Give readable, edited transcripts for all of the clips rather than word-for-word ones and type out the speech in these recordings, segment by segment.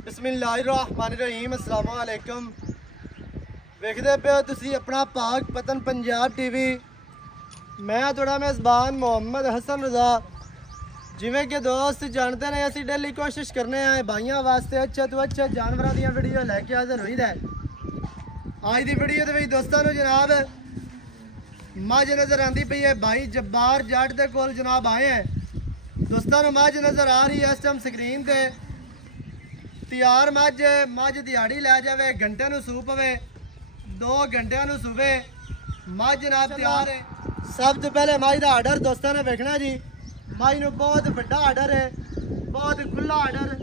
बिस्मिल्लाहिर्रहमानिर्रहीम अस्सलाम वालेकुम। वेखदे पे हो तुसी अपना पाक पतन पंजाब टीवी। मैं थोड़ा मेज़बान मोहम्मद हसन रज़ा। जिमें कि दोस्त जानते ने असी डेली कोशिश करने हैं भाइयों वास्ते अच्छे तो अच्छे जानवरों दी वीडियो लैके हाजिर हुई है। आज की वीडियो के दोस्तों जनाब मझ नज़र आती पई है। भाई जब्बार जट के कोल जनाब आए हैं। दोस्तों मझ नज़र आ रही है इस टाइम स्क्रीन पर। तैयार मझ दिहाड़ी लै जाए, घंटे नूं सूह पवे, 2 घंटिया नूं सूवे। मझ जनाब तैयार है। सब तो पहले मझ का आर्डर दोस्तों ने वेखना जी। मझ नूं बहुत वड्डा आर्डर है, बहुत खुला आर्डर।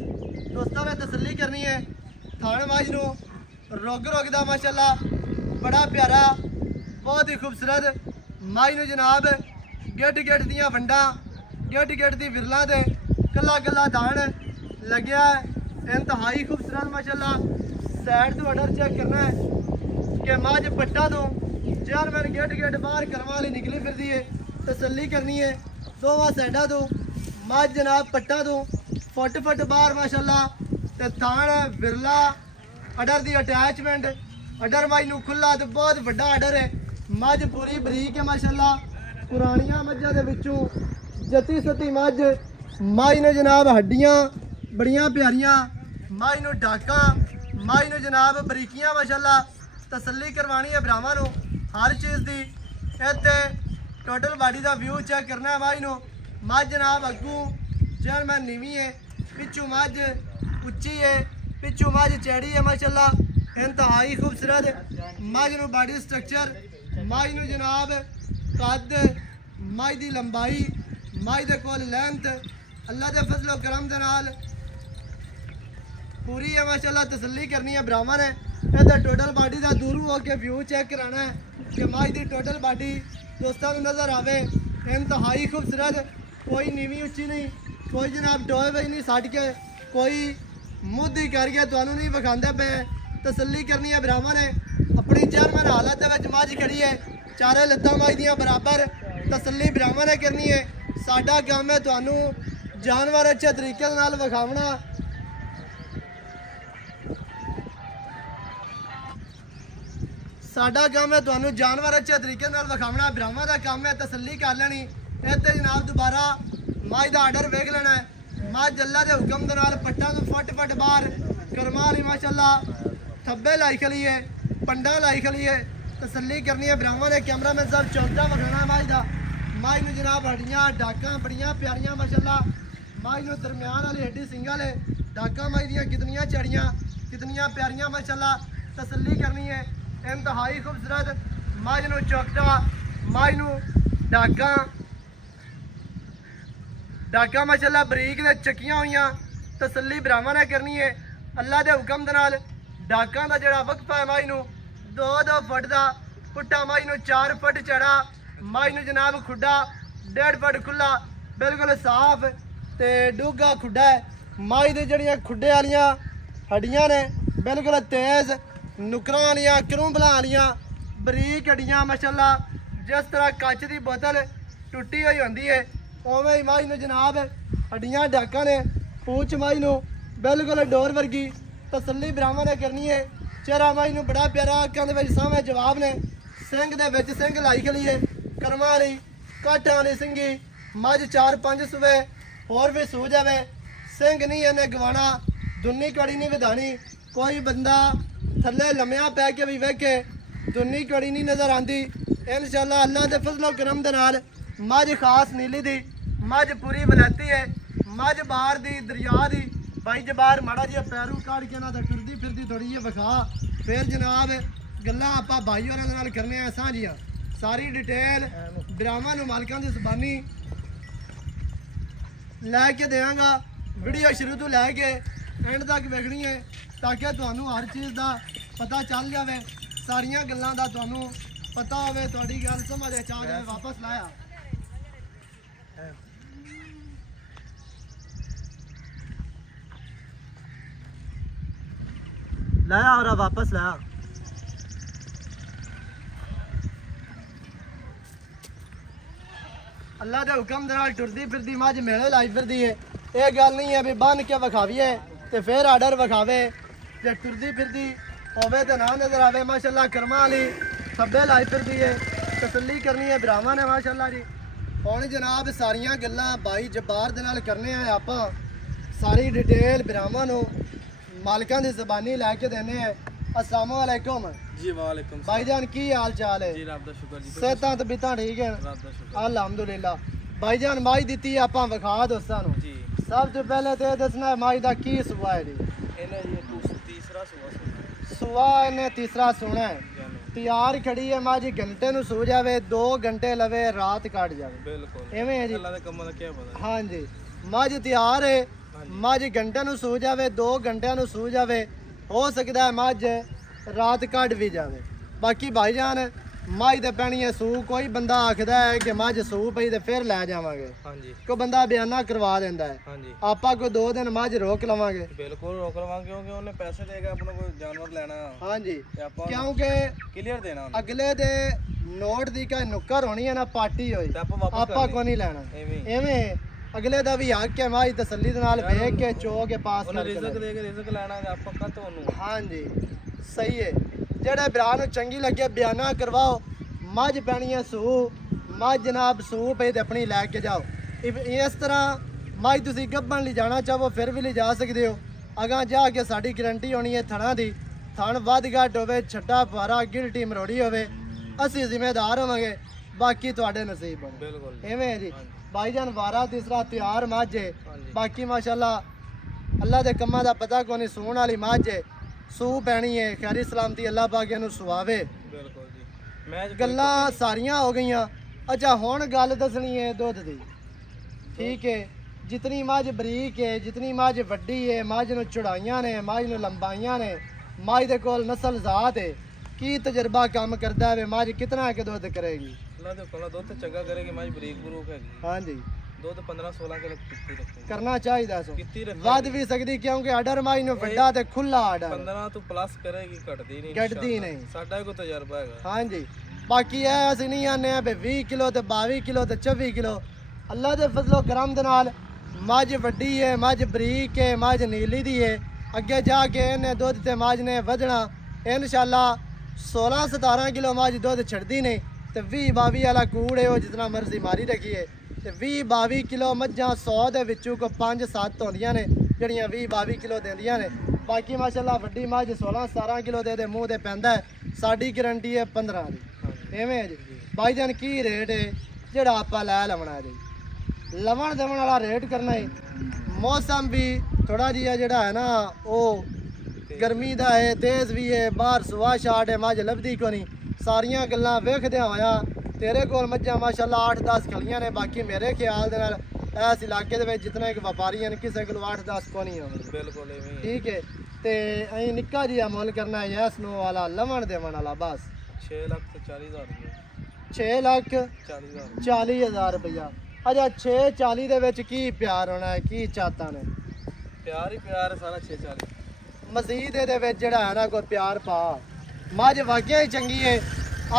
दोस्तों ने तसल्ली करनी है। थान मझ नूं रुग दा माशाअल्लाह बड़ा प्यारा, बहुत ही खूबसूरत मझ नूं जनाब गिट गिट दियां वंडा, गिट गिट दी विरलां दे कला कला दाण लग्या है। इंतहाई खूबसूरत माशाअल्लाह। साइड तो ऑर्डर चेक करना है कि मझ पट्टा तो चेयरमैन गेट गेट बाहर करवा वाली निकली फिरती है। तसल्ली करनी है दोवां साइडा तो मझ जनाब पट्टा तो फुट फुट बाहर माशाअल्लाह। ते थान विरला ऑर्डर की अटैचमेंट ऑर्डर मझ नूं खुला तो बहुत बड़ा ऑर्डर है। मझ पूरी बरीक है माशाअल्लाह। पुरानियां मझां दे विचों जती सती मझ ने जनाब हड्डियां बड़ियां प्यारियां, मझ नूं डाका, मझ नूं जनाब बरीकियां माशाअल्लाह। तसल्ली करवानी है भरावां नूं हर चीज़ की। इत्थे टोटल बॉडी का व्यू चेक करना है। मझ नूं मझ जनाब अगू चेयरमैन नीवी है, पिछू मझ उच्ची है, पिछू मझ चैड़ी है माशाअल्लाह। इंतहाई खूबसूरत मझ नूं बॉडी स्ट्रक्चर, मझ नूं जनाब कद, मझ की लंबाई, मझ दे कोल लेंथ अल्लाह के फजलो करम दे नाल पूरी है माशाअल्लाह। तसल्ली करनी है भरावां ने। इधर टोटल बॉडी का दूरों होकर व्यू चेक कराना है कि मझ की टोटल बॉडी दोस्तों को नज़र आवे। इंतहाई खूबसूरत, कोई नीवी उच्ची नहीं, कोई जनाब टोए वही नहीं सट के, कोई मुद्दी करके तुहानू नहीं विखाते पे। तसल्ली करनी है भरावां ने। अपनी चेयरमैन हालत मझ खड़ी है, चारे लत्तां मझ दियां बराबर। तसल्ली भरावां ने करनी है। साडा काम है तुहानू जानवर अच्छे तरीके नाल विखावना। साडा काम है तुहानू जानवर अच्छे तरीके नाल विखावना। भरावां दा काम है तसल्ली कर लेनी। इत्थे जनाब दोबारा मझ दा आर्डर वेख लेना है। मझ अल्लाह दे हुक्म दे नाल पट्टा तो फट फट बाहर करवा ली माशाअल्लाह। थब्बे लाई खली है, पंडा लाई खली है। तसल्ली करनी है भरावां ने। कैमरामैन साहब चौकड़ा विखाना मझ दा। मझ नूं जनाब हड्डियां डाकां बड़ियां प्यारियां माशाअल्लाह। मझ नूं दरम्यान वाली हड्डी सिंगल है, डाकां मझ दियां कितनियां चढ़ियां, कितनियां प्यारियां माशाअल्लाह। तसल्ली करनी है। इंतहाई खूबसूरत मझ नूं चौकटा, मझ नूं डाका माशाअल्लाह बरीक ने चक्कियां हुई। तसल्ली भरावां ने करनी है। अल्लाह के हुक्म दे नाल डाकां दा जिहड़ा वक्फा है मझ नूं 2-2 फुट का पुट्ठा, मझ नूं 4 फुट चढ़ा, मझ नूं जनाब खुड्डा 1.5 फुट खुला, बिल्कुल साफ ते डूगा खुड्डा है। मझ दी जिहड़ियां खुड्डे वालियां हड्डियां ने बिल्कुल तेज़, नुकरां वालियां करूंबलां वालियां बरीक हड्डियां माशाअल्लाह। जिस तरह कच की बोतल टुटी हुई होंदी है उवें ही मझ नूं जनाब हड्डियां डाकां ने। पूछ मझ नूं बिल्कुल डोर वर्गी। तसल्ली भरावां ने करनी है। चेहरा मझ नूं बड़ा प्यारा, अक्खां दे विच सामने जवाब ने, सिंग दे विच सिंग लाई खली है, करमां वाली काठां वाली सिंगी। मझ 4-5 सूबे होर भी सू जावे। सिंग नहीं इन्हें गवाना, दुन्नी कड़ी नहीं विधानी। कोई बंदा थल्ले लम्या पै के भी वेखे दुन्नी कड़ी नहीं नज़र आती। इंशाअल्लाह अल्लाह के फजलो करम दे नाल मझ खास नीली दी, मझ पूरी वलैती है, मझ बाहर दी दरिया दी। भाई जबार माड़ा जी पैरू काढ़ के ना टुरदी फिरदी थोड़ी जी विखा, फिर जनाब गल्लां आपां भाई होरां दे नाल करने आ सांझियां। सारी डिटेल भरावां नूं मालकां दी ज़बानी लैके देंगा। वीडियो शुरू तो लैके एंड तक वेखनी है ताकि तुहानू हर चीज़ का पता चल जाए, सारियां गल्लां दा तुहानू पता होवे, तुहाडी गल समझ आ जाए। वापस लाया लाया और वापस लाया। अल्लाह के हुक्म दे नाल टुरदी फिरदी मझ मेले लाई फिरदी है। ये गल नहीं है भी बन के विखावीए ਤੇ ਫਿਰ ਆਰਡਰ ਵਿਖਾਵੇ ਜੇ ਤੁਰਦੀ ਫਿਰਦੀ ਹੋਵੇ ਤੇ ਨਾ ਨਜ਼ਰ ਆਵੇ ਮਾਸ਼ਾਅੱਲਾ ਕਰਮਾਂ ਵਾਲੀ ਖੱਬੇ ਲਾਈ ਫਿਰਦੀ ਹੈ ਤਸੱਲੀ ਕਰਨੀ ਹੈ ਭਰਾਵਾਂ ਨੇ ਮਾਸ਼ਾਅੱਲਾ ਜੀ। ਹੁਣ ਜਨਾਬ ਸਾਰੀਆਂ ਗੱਲਾਂ ਬਾਈ ਜੱਬਾਰ ਦੇ ਨਾਲ ਕਰਨੇ ਆ ਆਪਾਂ ਸਾਰੀ ਡਿਟੇਲ ਭਰਾਵਾਂ ਨੂੰ ਮਾਲਕਾਂ ਦੀ ਜ਼ਬਾਨੀ ਲੈ ਕੇ ਦੇਣੇ ਆ। अस्सलामु अलैकुम जी वालेकुम भाईजान की हाल चाल है जी रब दा शुक्र जी सेहतां तबीयतां ठीक है रब दा शुक्र अल्हम्दुलिल्लाह भाईजान माई ਦਿੱਤੀ ਆਪਾਂ ਵਿਖਾ ਦੋਸਤਾਂ ਨੂੰ जी ਸਭ ਤੋਂ ਪਹਿਲੇ ਤੇ ਦੱਸਣਾ ਹੈ ਮਾਈ ਦਾ ਕੀ ਸੁਭਾਅ ਹੈ ਜੀ ਇਹਨੇ ਜੀ ਤੀਸਰਾ ਸੁਭਾਅ ਇਹਨੇ ਤੀਸਰਾ ਸੁਣਾ ਹੈ ਤਿਆਰ ਖੜੀ ਹੈ ਮਾਂ ਜੀ ਘੰਟੇ ਨੂੰ ਸੋ ਜਾਵੇ 2 ਘੰਟੇ ਲਵੇ ਰਾਤ ਕੱਟ ਜਾਵੇ ਬਿਲਕੁਲ ਐਵੇਂ ਹੈ ਜੀ ਅੱਲਾ ਦੇ ਕੰਮਾਂ ਦਾ ਕੀ ਪਤਾ ਹਾਂਜੀ ਮਾਂ ਜੀ ਤਿਆਰ ਹੈ ਮਾਂ ਜੀ ਘੰਟੇ ਨੂੰ ਸੋ ਜਾਵੇ 2 ਘੰਟਿਆਂ ਨੂੰ ਸੋ ਜਾਵੇ हो सकता है मझ रात कट भी जाए। बाकी भाईजान मझ तो पैनी है सू कोई बंदा आखदा है कि मझ सू पई तो फिर लै जावांगे कोई बंदा बयाना करवा देंदा है आपा कोई 2 दिन मझ रोक लवांगे बिल्कुल रोक लवांगे क्योंकि उन्हें पैसे देगा अपना कोई जानवर लेना हाँ जी क्योंकि क्लियर देना अगले दे नोट दी का नुक्कर होनी है ना पार्टी होई आपा को नहीं लेना एवें अगले दा भी हक है माई तसल्ली दे नाल वेख के चो के पास कर रिज़्क दे के रिज़्क लेना ते आपा कत ओनु हां जी सही है जेड़े भरा नु चंगी लगे बयाना करवाओ मझ पैनी है सू मझ जनाब सू पे ते अपनी लेके जाओ इस तरह मझ तुसी गब्बन ले जाना चाहो फिर भी ले जा सकदे हो अगा जाके साडी गारंटी होनी है थणा दी थण वध घट होवे छड्डा फुआरा गिल्टी मरोड़ी होवे असी जिम्मेदार होवांगे बाकी तुहाडे नसीब होने बिल्कुल एवें है जी भाईजान वारा तीसरा तैयार मझ है बाकी माशाअल्लाह अल्लाह दे कम्मां दा पता कोनी सूण वाली मझ है सू पैनी है खैरी सलामती अल्लाह पाक इहनूं सुवावे बिल्कुल जी मैं गल्लां सारियां हो गईयां अच्छा हुण गल दसनी है दुध दी ठीक है जितनी मझ बरीक है जितनी मझ वड्डी है मझ नूं चढ़ाइयां ने मझ नूं लंबाइयां ने मझ दे कोल नस्ल ज़ात है की तजर्बा काम करदा है मझ कितना के दुध करेगी दुध चंगा करेगी मझ बरीक बरूक है हाँ जी दुध 15-16 किलो कित्ती रखेगी करना चाहिए सो वध भी सकदी क्योंकि आर्डर माई नु वड्डा ते खुला आर्डर 15 तो प्लस करेगी घटदी नहीं साडा कोई तजर्बा है हाँ जी बाकी है असि नहीं आने बे 20 किलो ते 22 किलो ते 24 किलो अल्लाह दे फजलो करम दे नाल मझ वड्डी है मझ बरीक है मझ नीली दी है अगे जाके इन्हें दुध ते मझ ने वधना इंशाअल्लाह 16-17 किलो मझ दुध छड़दी नहीं तो 20-22 वाला कूड़ है वो जितना मर्जी मारी रखिए तो 20-22 किलो मझां 100 दे विचों को 5-7 होंदियां ने जड़ियां 20-22 किलो देंदियां ने बाकी माशाअल्लाह वड्डी मझ 16-17 किलो दे मूँह ते पैंदा है साडी गारंटी है 15 दी एवें है जी भाईजान की रेट है जेड़ा आपां लै लवना जी लवण देवण वाला रेट करना है मौसम भी थोड़ा जिहा जेड़ा है ना वो गर्मी दा है तेज़ भी है बाहर सुबह शाट है मझ लभदी को नहीं सारियां गल्लां वेखदे होया तेरे कोल मझां माशाअल्लाह 8-10 खलियां ने बाकी मेरे ख्याल दे नाल इस इलाके दे विच जितने के व्यापारी हैं किसी कोल 8-10 को नहीं होवे बिल्कुल एवें ठीक है ते अहीं निक्का जिहा मुल करना है यस नो वाला लवण देवण वाला बस 6,40,000 रुपया अच्छा 640 दे विच की प्यार होना है की चाहता ने प्यार ही प्यार है सारा 640 मजीद दे विच जेड़ा है ना कोई प्यार पा मझ वाकई ही चंगी है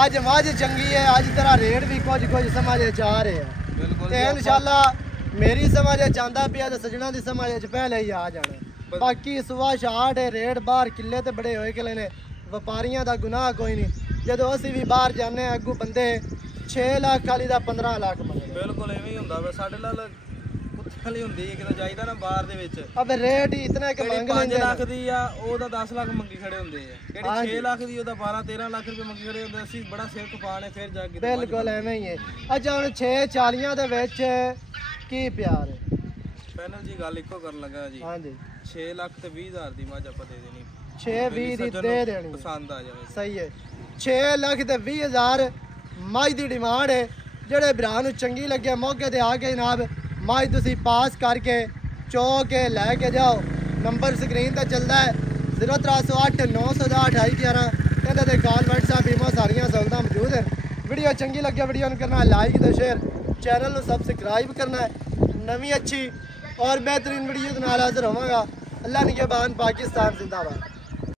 अज मझ चंगी है अज तेरा रेट भी कुछ समझ जा रहे हैं ते इंशाअल्लाह मेरी समझ चाहता पिया तो सजना की समझ पहले ही आ जाना बाकी सुबह शाट है रेट बाहर किले ते बड़े होए किले ने व्यापारियों का गुनाह कोई नहीं जो असी भी बाहर जाने अगू बंदे 6 लाख वाली का 15 लाख मंगदे बिल्कुल एवें ही हुंदा वे साडे नाल वाली हुंदी है कि जाईदा ना बाहर दे विच अब रेट ही इतना के मंग लेंदे 5 लाख दी आ ओदा 10 लाख मंगी खड़े हुंदे हैं जेडी 6 लाख दी ओदा 12-13 लाख रुपए मंगी खड़े हुंदे ਅਸੀਂ बड़ा सिर कपाने फिर जाके बिल्कुल एवें ही है अच्छा हुन 640 दे विच की प्यार है पैनल जी गल इको करन लगा जी हां जी 6 लाख ते 20,000 दी मझ आपा दे देनी 6-20 दी दे देनी पसंद आ जावे सही है 6 लाख ते 20,000 मझ दी डिमांड है जेड़े भरा नु चंगी लगे मौके ते आके जनाब मझ तुसी पास करके चो के लैके जाओ नंबर स्क्रीन पर चलता है 0308 910 2811 इन्होंने कॉल व्हाट्सएप ईमो सारियां सहूलतां मौजूद हैं वीडियो चंगी लगे वीडियो करना है लाइक तो शेयर चैनल सब्सक्राइब करना है नवी अच्छी और बेहतरीन वीडियो के नाल हाजिर होवांगा अल्लाह निगहबान पाकिस्तान जिंदाबाद।